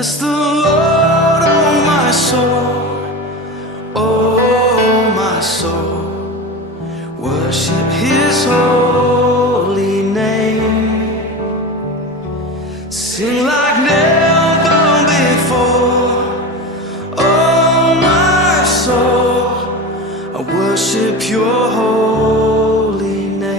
Bless the Lord, oh my soul, oh my soul. Worship His holy name. Sing like never before, oh my soul. I worship Your holy name.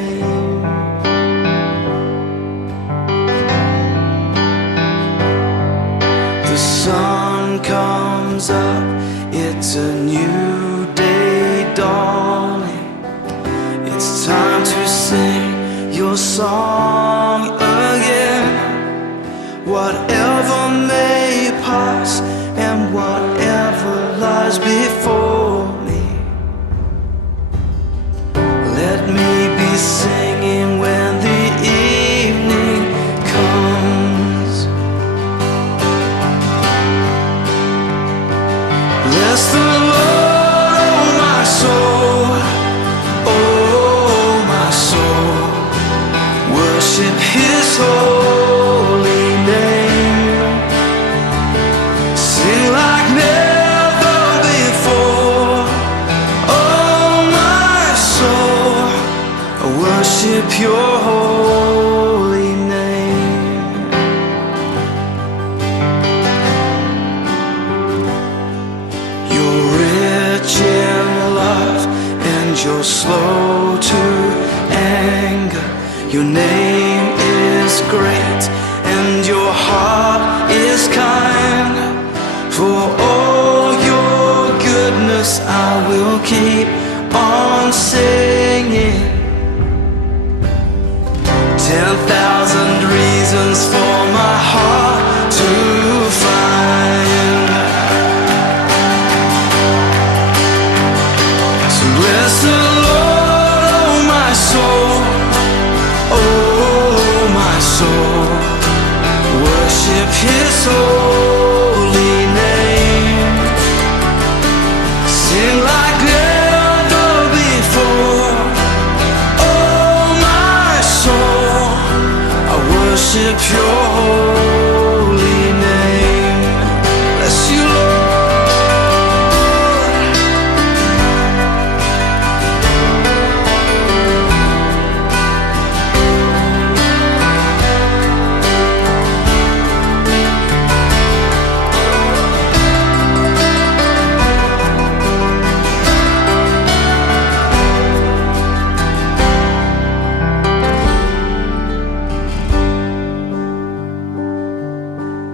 The sun comes up, it's a new day dawning. It's time to sing Your song again. Whatever may pass and whatever lies before me, let me be singing when the evening comes. Bless the Lord, oh my soul, oh my soul. Worship His holy name. Sing like never before, oh my soul. I worship Your holy name. You're rich in love and You're slow to anger. Your name is great and Your heart is kind. For all Your goodness I will keep on singing. 10,000 reasons for my heart to find. So bless the Lord, oh my soul, oh my soul. Worship His holy name. Sing like never before, oh my soul. I worship Your holy name. Bless You, Lord.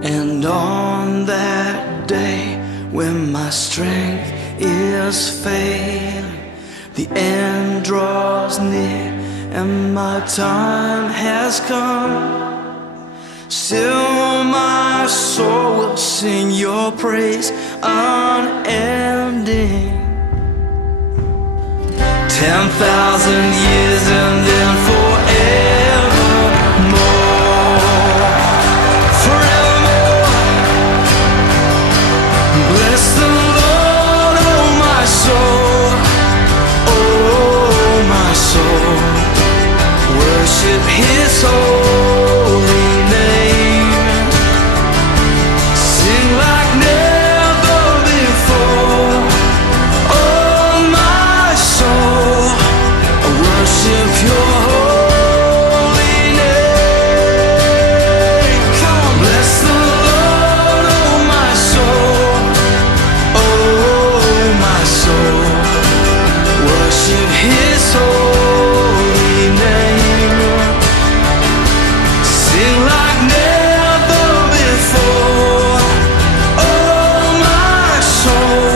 And on that day when my strength is failing, the end draws near and my time has come, still my soul will sing Your praise unending. 10,000 years and then forevermore, forevermore. Bless the Lord, oh my soul, oh my soul. Worship His holy name. Sing like never before, oh my soul. I worship Your holy name. Come on, bless the Lord, oh my soul, oh my soul. Worship His holy name. Sing like never before, oh my soul.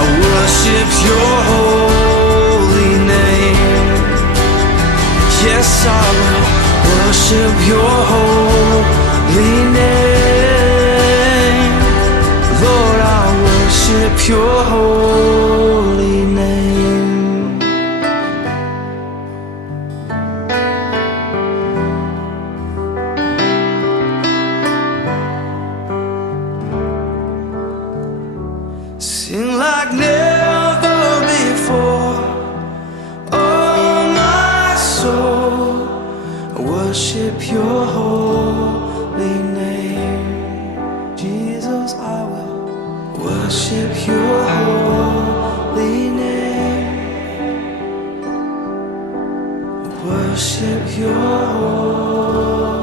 I worship Your holy name. Yes, I will worship Your holy name. Lord, I worship Your holy name. Sing like never before, oh my soul. I worship Your holy name, Jesus. worship your